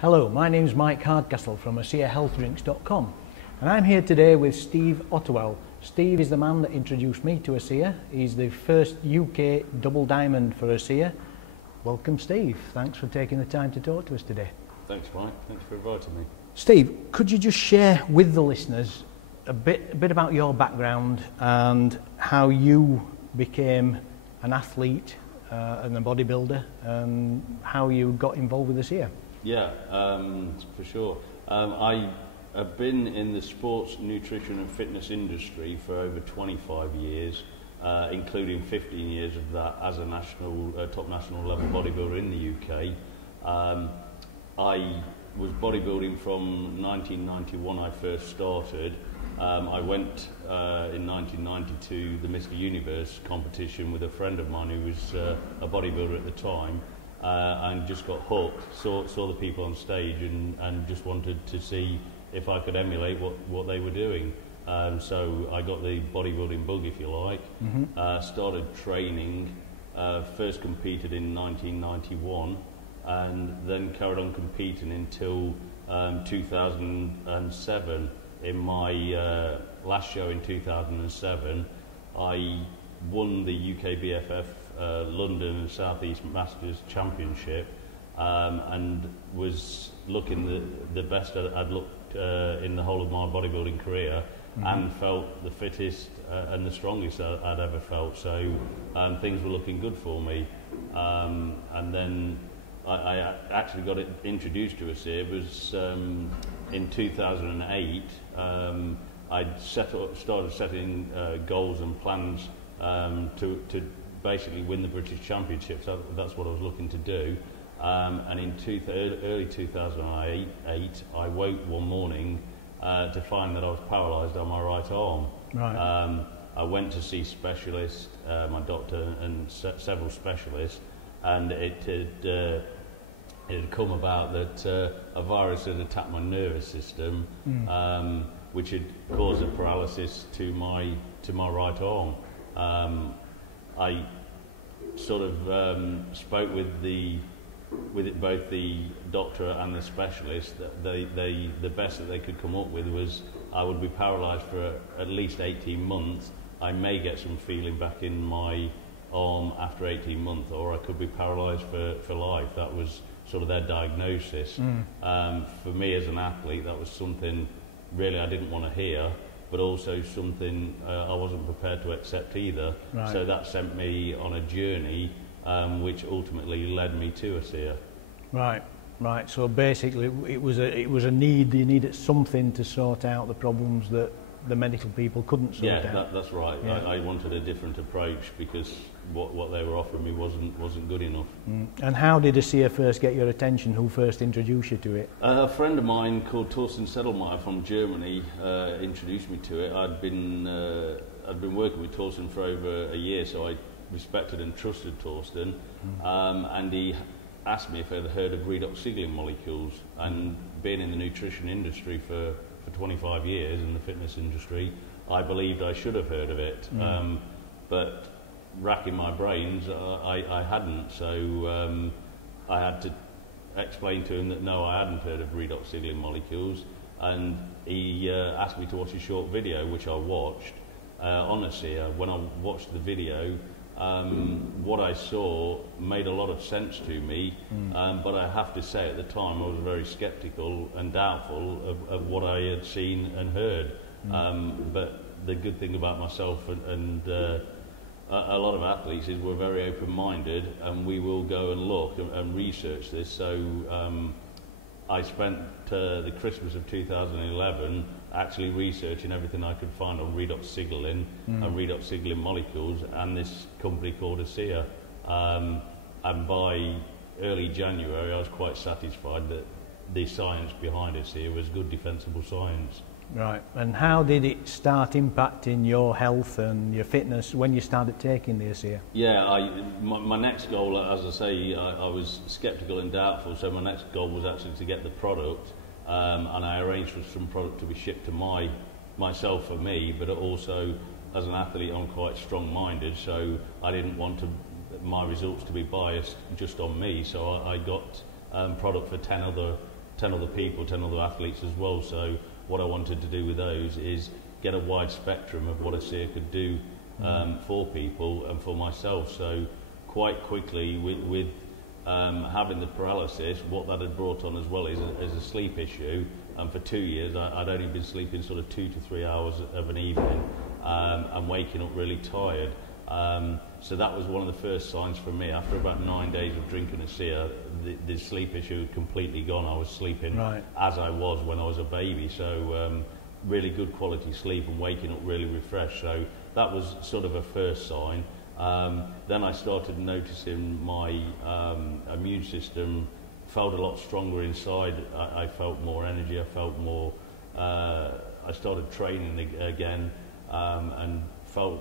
Hello, my name is Mike Hardcastle from ASEAHealthDrinks.com, and I'm here today with Steve Ottewell. Steve is the man that introduced me to ASEA. He's the first UK double diamond for ASEA. Welcome, Steve. Thanks for taking the time to talk to us today. Thanks, Mike. Thanks for inviting me. Steve, could you just share with the listeners a bit about your background and how you became an athlete and a bodybuilder, and how you got involved with ASEA? Yeah, for sure. I have been in the sports, nutrition and fitness industry for over 25 years, including 15 years of that as a top national level bodybuilder in the UK. I was bodybuilding from 1991 I first started. I went in 1990 to the Mr. Universe competition with a friend of mine who was a bodybuilder at the time, and just got hooked, saw the people on stage and just wanted to see if I could emulate what they were doing. So I got the bodybuilding bug, if you like. Started training, first competed in 1991 and then carried on competing until 2007. In my last show in 2007, I won the UK BFF London and South East Masters Championship, and was looking the best I'd looked in the whole of my bodybuilding career, and felt the fittest and the strongest I'd ever felt. So things were looking good for me, and then I actually got introduced to ASEA. It was in 2008. I'd started setting goals and plans to basically win the British Championships. That's what I was looking to do. And in early 2008, I woke one morning to find that I was paralysed on my right arm. Right. I went to see specialists, my doctor and several specialists, and it had come about that a virus had attacked my nervous system, which had caused a paralysis to my right arm. I sort of spoke with both the doctor and the specialist. That the best that they could come up with was I would be paralysed for at least 18 months. I may get some feeling back in my arm after 18 months, or I could be paralysed for life. That was sort of their diagnosis. For me as an athlete, that was something really I didn't want to hear, but also something I wasn't prepared to accept either. Right. So that sent me on a journey which ultimately led me to ASEA. Right, right. So basically it was a need. You needed something to sort out the problems that the medical people couldn't sort out. Yeah, that's right. Yeah. I wanted a different approach because what they were offering me wasn't good enough. And how did ASEA first get your attention? Who first introduced you to it? A friend of mine called Thorsten Sedlmayr from Germany introduced me to it. I'd been working with Thorsten for over a year, so I respected and trusted Thorsten, and he asked me if I'd heard of Redox Signalling molecules. And being in the nutrition industry for 25 years, in the fitness industry, I believed I should have heard of it, but racking my brains, I hadn't. So I had to explain to him that no, I hadn't heard of Redox Signalling molecules, and he asked me to watch a short video, which I watched on ASEA. When I watched the video, what I saw made a lot of sense to me, but I have to say at the time I was very sceptical and doubtful of what I had seen and heard. But the good thing about myself and a lot of athletes is we're very open-minded, and we will go and look and research this. So I spent the Christmas of 2011 actually researching everything I could find on Redox Signalling and Redox Signalling molecules and this company called ASEA. And by early January I was quite satisfied that the science behind ASEA was good, defensible science. Right. And how did it start impacting your health and your fitness when you started taking the ASEA? Yeah, my next goal, as I say, I was sceptical and doubtful, so my next goal was actually to get the product, and I arranged for some product to be shipped to myself for me, but also as an athlete I'm quite strong-minded, so I didn't want my results to be biased just on me, so I got product for 10 10 other people, 10 other athletes as well. So what I wanted to do with those is get a wide spectrum of what ASEA could do for people and for myself. So quite quickly with having the paralysis, what that had brought on as well is a sleep issue. And for 2 years, I'd only been sleeping sort of 2 to 3 hours of an evening and waking up really tired. So that was one of the first signs for me. After about 9 days of drinking ASEA, the sleep issue had completely gone. I was sleeping as I was when I was a baby. So really good quality sleep and waking up really refreshed. So that was sort of a first sign. Then I started noticing my immune system felt a lot stronger inside. I felt more energy. I felt more. I started training again and felt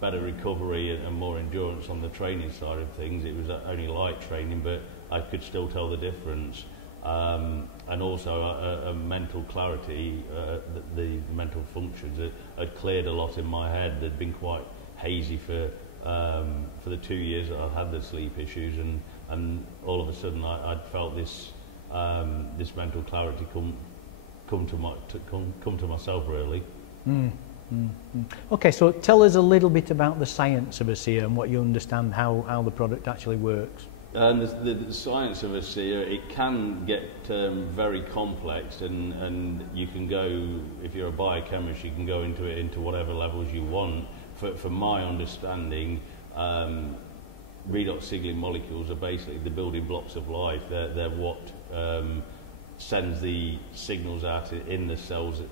better recovery and more endurance on the training side of things. It was only light training, but I could still tell the difference. And also a mental clarity, the mental functions had cleared a lot in my head. They'd been quite hazy for the 2 years that I had the sleep issues, and all of a sudden I'd felt this mental clarity come to myself really. Okay, so tell us a little bit about the science of ASEA and what you understand how the product actually works. And the science of ASEA, it can get very complex, and you can go, if you're a biochemist, you can go into it into whatever levels you want. For my understanding, redox signaling molecules are basically the building blocks of life. They're what sends the signals out in the cells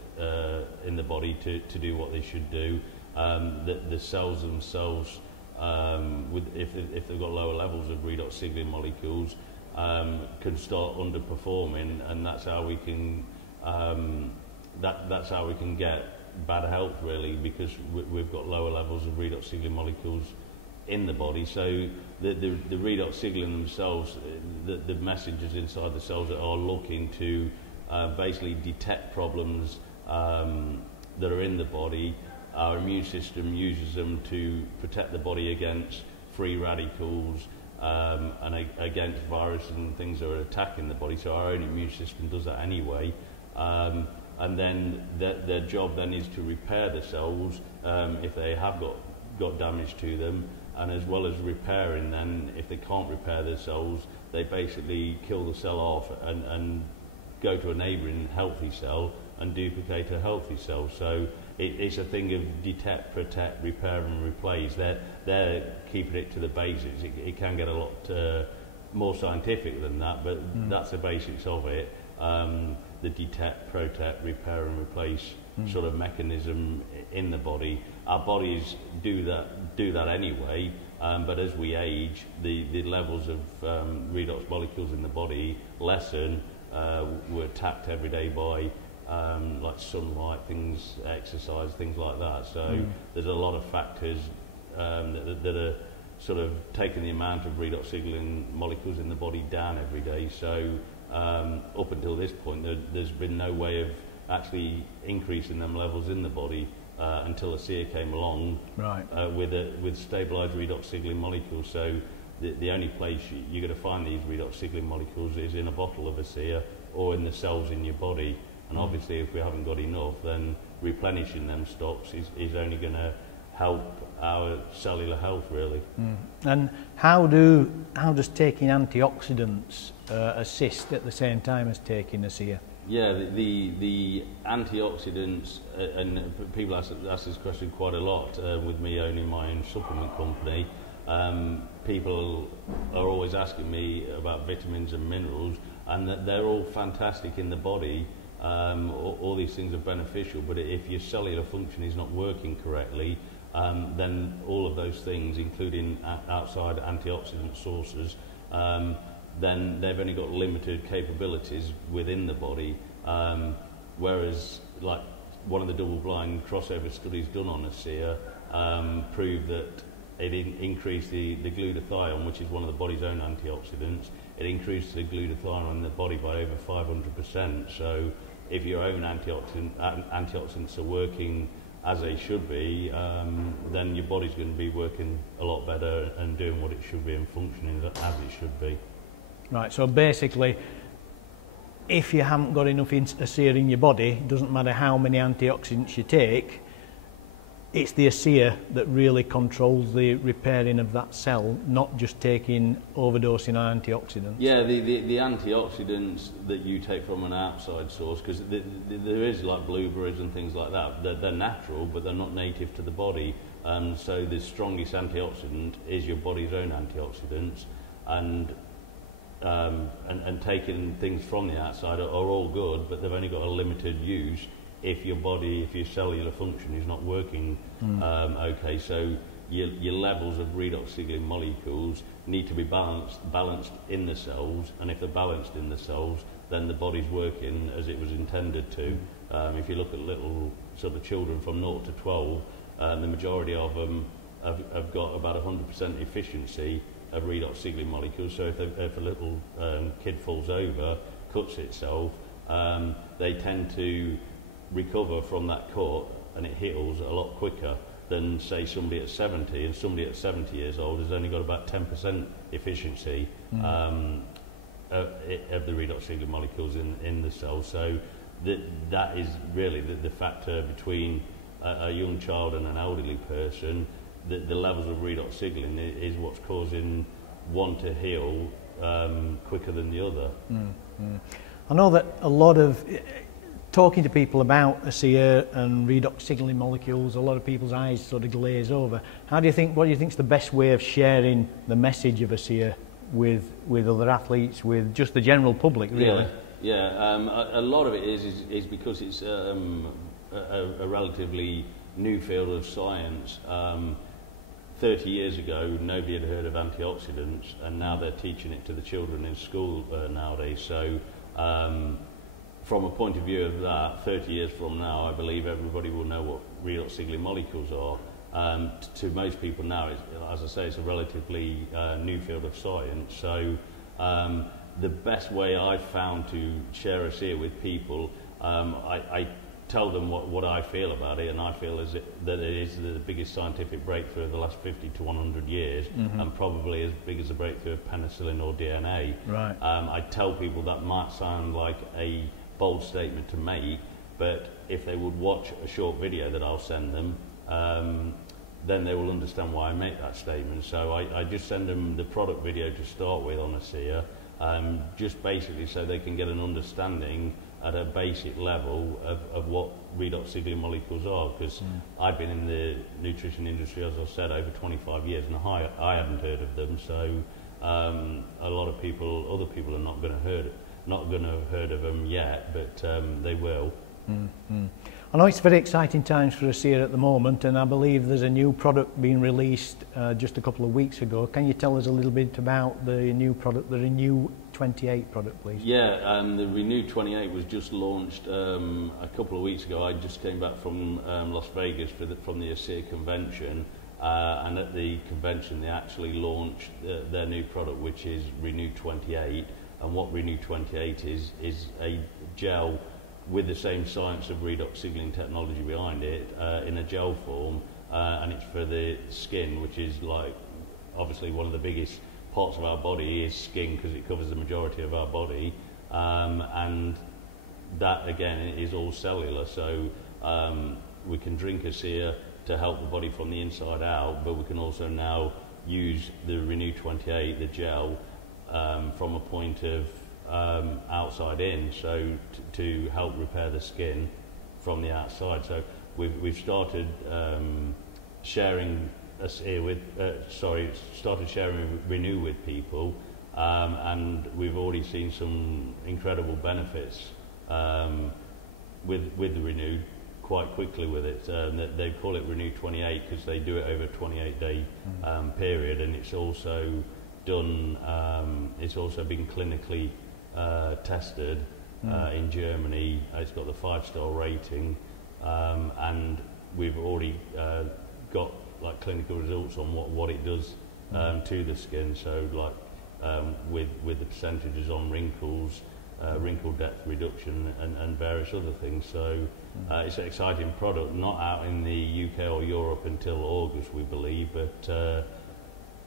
in the body to do what they should do. The cells themselves, if they've got lower levels of redox signaling molecules, can start underperforming, and that's how we can that's how we can get bad health really, because we've got lower levels of redox signaling molecules in the body. So the redox signaling themselves, the messages inside the cells that are looking to basically detect problems that are in the body. Our immune system uses them to protect the body against free radicals and against viruses and things that are attacking the body. So our own immune system does that anyway. And then their job then is to repair the cells if they have got damage to them, and as well as repairing, then if they can't repair their cells, they basically kill the cell off and go to a neighbouring healthy cell and duplicate a healthy cell. So it's a thing of detect, protect, repair and replace. They're keeping it to the basics. It can get a lot more scientific than that, but that's the basics of it. The detect, protect, repair and replace sort of mechanism in the body. Our bodies do that anyway, but as we age, the levels of redox molecules in the body lessen. We're attacked every day by like sunlight, things, exercise, things like that. So there's a lot of factors that are sort of taking the amount of redox signaling molecules in the body down every day. So up until this point, there's been no way of actually increasing them levels in the body until ASEA came along with stabilised redox signaling molecules. So the only place you're going to find these redox signaling molecules is in a bottle of ASEA or in the cells in your body. And obviously, if we haven't got enough, then replenishing them stocks is only going to help our cellular health, really. And how does taking antioxidants assist at the same time as taking ASEA? Yeah, the antioxidants, and people ask this question quite a lot with me owning my own supplement company. People are always asking me about vitamins and minerals, and that they're all fantastic in the body. All these things are beneficial, but if your cellular function is not working correctly, then all of those things, including outside antioxidant sources, then they've only got limited capabilities within the body. Whereas, like one of the double-blind crossover studies done on ASEA proved that it increased the glutathione, which is one of the body's own antioxidants. It increased the glutathione in the body by over 500%. So if your own antioxidants are working as they should be, then your body's going to be working a lot better and doing what it should be and functioning as it should be. Right, so basically if you haven't got enough ASEA in your body, it doesn't matter how many antioxidants you take, it's the ASEA that really controls the repairing of that cell, not just taking overdosing on antioxidants. Yeah, the antioxidants that you take from an outside source, because there is like blueberries and things like that, they're natural, but they're not native to the body. So the strongest antioxidant is your body's own antioxidants, and taking things from the outside are all good, but they've only got a limited use if your cellular function is not working okay. So your levels of redox signaling molecules need to be balanced in the cells, and if they're balanced in the cells, then the body's working as it was intended to. If you look at little sort of children from 0 to 12, the majority of them have got about 100% efficiency of redox signaling molecules. So if a little kid falls over, cuts itself, they tend to recover from that cut, and it heals a lot quicker than, say, somebody at 70, and somebody at 70 years old has only got about 10% efficiency of the redox signaling molecules in the cell. So that is really the factor between a young child and an elderly person. The levels of redox signaling is what's causing one to heal quicker than the other. I know that a lot of talking to people about ASEA and redox signaling molecules, a lot of people's eyes sort of glaze over. What do you think is the best way of sharing the message of ASEA with other athletes, with just the general public, really? A lot of it is because it's a relatively new field of science. 30 years ago, nobody had heard of antioxidants, and now they're teaching it to the children in school nowadays. So from a point of view of that, 30 years from now, I believe everybody will know what redox signaling molecules are. To most people now, as I say, it's a relatively new field of science. So the best way I've found to share ASEA with people, I tell them what I feel about it, and I feel that it is the biggest scientific breakthrough of the last 50 to 100 years, and probably as big as the breakthrough of penicillin or DNA. Right. I tell people that might sound like a bold statement to make, but if they would watch a short video that I'll send them, then they will understand why I make that statement. So I just send them the product video to start with on ASEA, just basically so they can get an understanding at a basic level of what redox signaling molecules are, because I've been in the nutrition industry, as I said, over 25 years, and I haven't heard of them. So a lot of other people are not going to have heard of them yet, but they will. I know it's very exciting times for ASEA at the moment, and I believe there's a new product being released just a couple of weeks ago. Can you tell us a little bit about the new product, the Renew 28 product, please? Yeah, the Renew 28 was just launched a couple of weeks ago. I just came back from Las Vegas from the ASEA convention, and at the convention they actually launched their new product, which is Renew 28. And what Renew 28 is a gel with the same science of redox signaling technology behind it, in a gel form, and it's for the skin, which is like obviously one of the biggest parts of our body is skin, because it covers the majority of our body, and that again is all cellular. So we can drink ASEA to help the body from the inside out, but we can also now use the Renew 28, the gel, from a point of outside in, so to help repair the skin from the outside. So we've started sharing ASEA with started sharing Renew with people, and we've already seen some incredible benefits with the Renew quite quickly with it. They call it Renew 28 because they do it over a 28-day period, and it's also done. It's also been clinically tested in Germany. It's got the 5-star rating, and we've already got like clinical results on what it does to the skin. So like with the percentages on wrinkles, wrinkle depth reduction, and various other things. So it's an exciting product, not out in the UK or Europe until August, we believe, but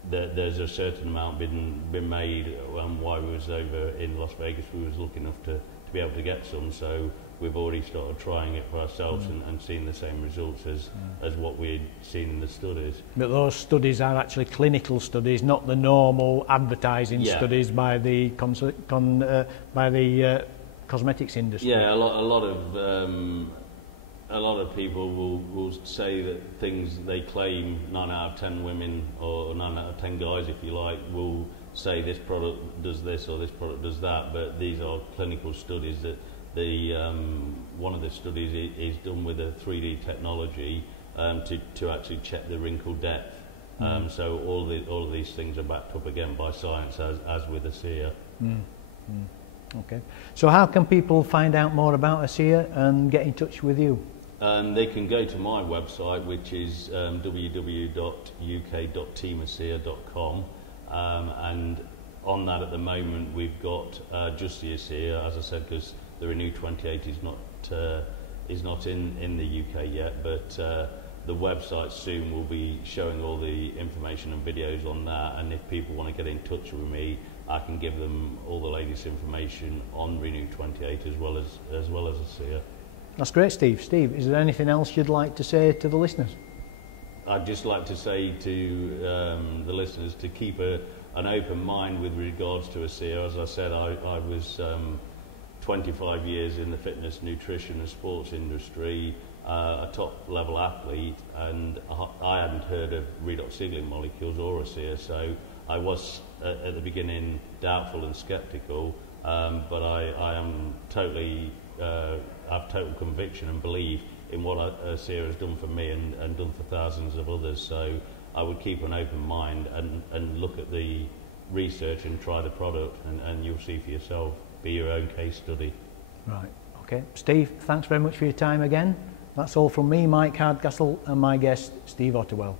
there's a certain amount been made. While we was over in Las Vegas, we was lucky enough to to be able to get some. So we've already started trying it for ourselves and seeing the same results as what we'd seen in the studies. But those studies are actually clinical studies, not the normal advertising studies by the cosmetics industry. Yeah, a lot of people will say that things they claim 9 out of 10 women or 9 out of 10 guys, if you like, will say this product does this or this product does that, but these are clinical studies that one of the studies is done with a 3D technology to actually check the wrinkle depth. So all of these things are backed up again by science, as with ASEA. Okay. So how can people find out more about ASEA and get in touch with you? They can go to my website, which is www.uk.teamasea.com, and on that at the moment we've got just the ASEA, as I said, because the Renew 28 is not in the UK yet, but the website soon will be showing all the information and videos on that, and if people want to get in touch with me, I can give them all the latest information on Renew 28 as well as ASEA. That's great, Steve. Steve, is there anything else you'd like to say to the listeners? I'd just like to say to the listeners to keep an open mind with regards to ASEA. As I said, I was 25 years in the fitness, nutrition and sports industry, a top level athlete, and I hadn't heard of Redox Signalling molecules or ASEA, so I was at the beginning doubtful and sceptical, but I am totally have total conviction and belief in what ASEA has done for me and done for thousands of others. So I would keep an open mind and look at the research and try the product, and you'll see for yourself. Be your own case study. Right, okay. Steve, thanks very much for your time again. That's all from me, Mike Hardcastle, and my guest, Steve Ottewell.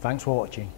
Thanks for watching.